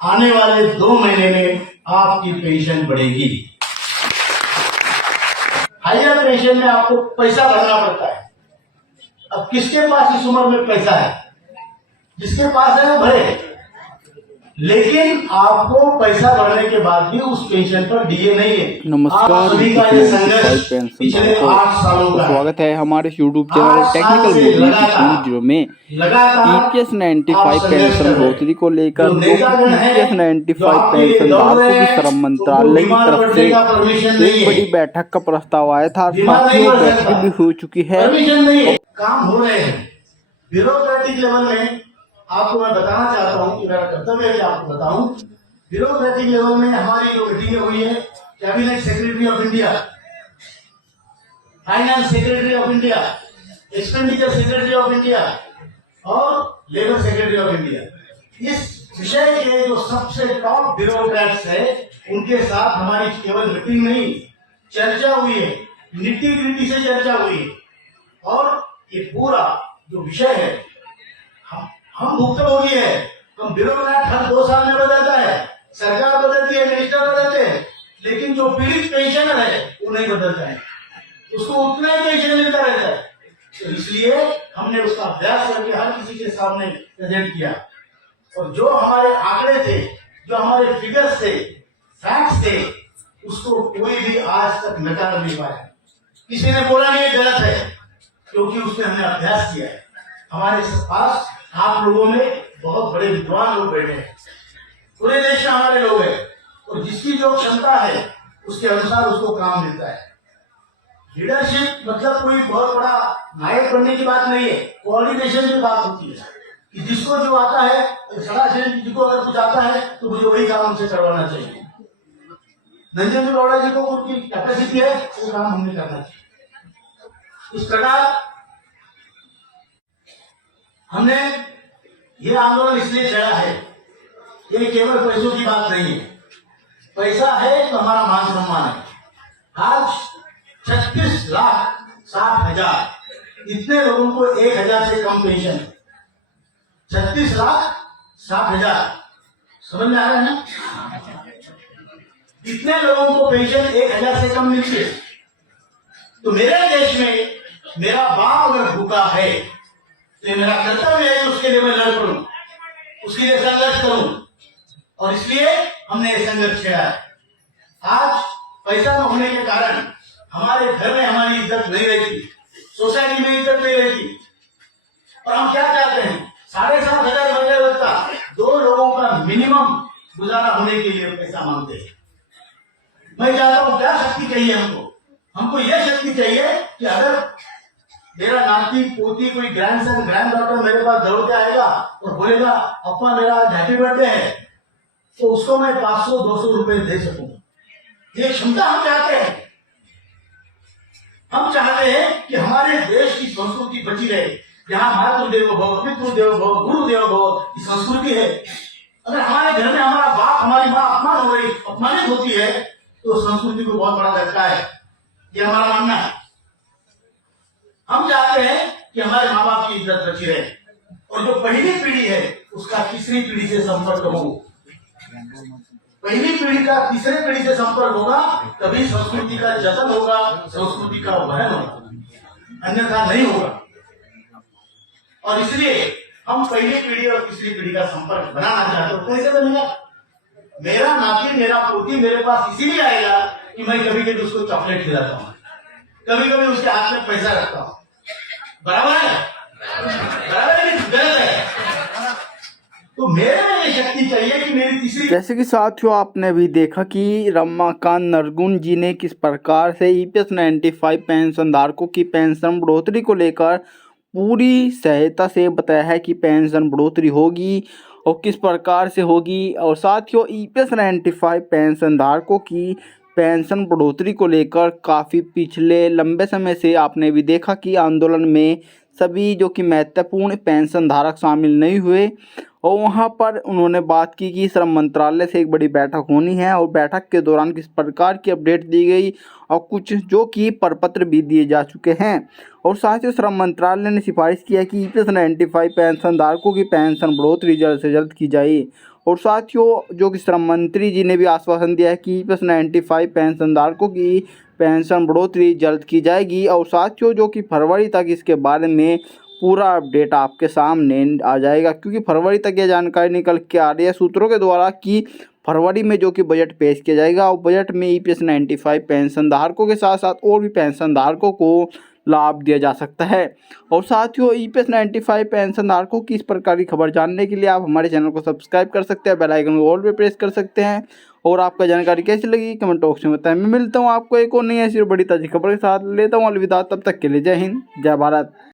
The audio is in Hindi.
आने वाले 2 महीने में आपकी पेंशन बढ़ेगी। हायर पेंशन में आपको पैसा भरना पड़ता है। अब किसके पास इस उम्र में पैसा है? जिसके पास है वो भरे, लेकिन आपको पैसा भरने के बाद भी उस पेंशन पर डीए नहीं है। नमस्कार, सभी का ये संघर्ष पिछले 8 सालों का स्वागत है हमारे YouTube चैनल टेक्निकल मोदी में ईपीएस 95 पेंशन बढ़ोतरी को लेकर ईपीएस 95 पेंशन धारकों की श्रम मंत्रालय की तरफ से एक बड़ी बैठक का प्रस्ताव आया था। साथियों, बैठक भी हो चुकी है। काम हो रहे हैं ब्यूरोक्रेटिक लेवल में। आपको मैं बताना चाहता हूं कि मेरा कर्तव्य है कि आपको बताऊं, ब्यूरोक्रेटिक लेवल में हमारी जो मीटिंग हुई है, cabinet secretary of India, finance secretary of India, expenditure secretary of India और लेबर सेक्रेटरी ऑफ इंडिया, इस विषय के जो सबसे टॉप ब्यूरोक्रेट्स है उनके साथ हमारी केवल मीटिंग नहीं, चर्चा हुई है, निटी ग्रिटी से चर्चा हुई है। और ये पूरा जो विषय है, हम भुक्तभोगी है। हम ब्यूरोक्रेट हर 2 साल में बदलता है, सरकार बदलती है, मिनिस्टर बदलते हैं, लेकिन जो पीड़ित पेंशनर है वो नहीं बदलता है, उसको उतना ही पेंशन मिलता रहता है। तो इसलिए हमने उसका अभ्यास करके हर किसी के सामने प्रेजेंट किया, और जो हमारे आंकड़े थे, जो हमारे फिगर्स थे, फैक्ट्स थे, उसको कोई भी आज तक नकार नहीं पाया। किसी ने बोला नहीं गलत है, क्योंकि उसमें हमने अभ्यास किया है। हमारे पास आप लोगों में बहुत बड़े विद्वान लोग बैठे हैं, पूरे देश में हमारे लोग हैं, और जिसकी जो क्षमता है उसके अनुसार उसको काम मिलता है। लीडरशिप मतलब कोई बहुत बड़ा नायक बनने की बात नहीं है, कोऑर्डिनेशन की बात होती है कि जिसको जो आता है, सदाशिव जी को अगर कुछ आता है तो मुझे वही काम उनसे करवाना चाहिए। नंजेंद्र गौड़ा जी को उनकी कैपेसिटी है, वो काम हमने करना चाहिए। इस प्रकार हमने ये आंदोलन इसलिए छेड़ा है, ये केवल पैसों की बात नहीं है। पैसा है तो हमारा मान सम्मान है। आज 36,60,000 इतने लोगों को 1,000 से कम पेंशन है। 36,60,000 समझ में आ रहा है ना? इतने लोगों को पेंशन 1,000 से कम मिलती है। तो मेरे देश में मेरा बाप अगर भूखा है तो मेरा कर्तव्य है उसके लिए मैं लड़ पड़ूं, उसके लिए संघर्ष करूं, और इसलिए हमने ये संघर्ष किया है। आज पैसा न होने के कारण हमारे घर में हमारी इज्जत नहीं रहती, सोसाइटी में इज्जत नहीं रहती, और हम क्या चाहते हैं? 7,500 बंदे लगता 2 लोगों का मिनिमम गुजारा होने के लिए पैसा मांगते हैं। मैं चाहता हूं, क्या शक्ति चाहिए हमको यह शक्ति चाहिए कि अगर मेरा नाती पोती कोई ग्रैंडसन ग्रैंड डॉटर मेरे पास दौड़ के आएगा और बोलेगा अपा मेरा हैप्पी बर्थडे है, तो उसको मैं 500-200 रुपए दे सकूंगा। ये क्षमता हम चाहते हैं। हम चाहते हैं कि हमारे देश की संस्कृति बची रहे, जहां मातृदेवो भव, पितृदेवो भव, गुरुदेवो भव की संस्कृति है। अगर हमारे घर में हमारा बाप हमारी माँ अपमानित होती है तो संस्कृति को बहुत बड़ा धक्का है। ये हमारा मानना है। हम चाहते हैं कि हमारे माँ बाप की इज्जत बची रहे, और जो पहली पीढ़ी है उसका तीसरी पीढ़ी से संपर्क हो। पहली पीढ़ी का तीसरी पीढ़ी से संपर्क होगा, तभी संस्कृति का जतन होगा, संस्कृति का वहन होगा, अन्यथा नहीं होगा। और इसलिए हम पहली पीढ़ी और तीसरी पीढ़ी का संपर्क बनाना चाहते हो। कैसे बनेगा? मेरा नाती मेरा पोती मेरे पास इसीलिए आएगा कि मैं कभी कभी उसको चॉकलेट खिलाता हूँ, कभी कभी उसके हाथ में पैसा रखता हूँ। बराबर है? बराबर है कि गलत है? तो मेरे में ये शक्ति चाहिए कि मेरी तीसरी। जैसे कि साथियों, आपने भी देखा कि रमाकांत नरगुन जी ने किस प्रकार से ईपीएस 95 पेंशन धारकों की पेंशन बढ़ोतरी को लेकर पूरी सहायता से बताया है कि पेंशन बढ़ोतरी होगी और किस प्रकार से होगी। और साथियों, ईपीएस 95 पेंशन धारकों की पेंशन बढ़ोतरी को लेकर काफ़ी पिछले लंबे समय से आपने भी देखा कि आंदोलन में सभी जो कि महत्वपूर्ण पेंशन धारक शामिल नहीं हुए, और वहां पर उन्होंने बात की कि श्रम मंत्रालय से एक बड़ी बैठक होनी है, और बैठक के दौरान किस प्रकार की अपडेट दी गई और कुछ जो कि प्रपत्र भी दिए जा चुके हैं। और साथ ही श्रम मंत्रालय ने सिफारिश किया कि ईपीएस 95 पेंशन धारकों की पेंशन बढ़ोतरी जल्द से जल्द की जाए। और साथियों जो कि श्रम मंत्री जी ने भी आश्वासन दिया है कि ईपीएस 95 पेंशनधारकों की पेंशन बढ़ोतरी जल्द की जाएगी। और साथियों जो कि फरवरी तक इसके बारे में पूरा अपडेट आपके सामने आ जाएगा, क्योंकि फरवरी तक यह जानकारी निकल के आ रही है सूत्रों के द्वारा कि फरवरी में जो कि बजट पेश किया जाएगा और बजट में ईपीएस 95 पेंशनधारकों के साथ साथ और भी पेंशनधारकों को लाभ दिया जा सकता है। और साथियों ईपीएस 95 पेंशनधारकों की इस प्रकार की खबर जानने के लिए आप हमारे चैनल को सब्सक्राइब कर सकते हैं, बेल आइकन को ऑल पे प्रेस कर सकते हैं। और आपका जानकारी कैसी लगी कमेंट बॉक्स में बताएं। मैं मिलता हूँ आपको एक और नई ऐसी बड़ी ताज़ी खबर के साथ, लेता हूँ अलविदा, तब तक के लिए जय हिंद जय भारत।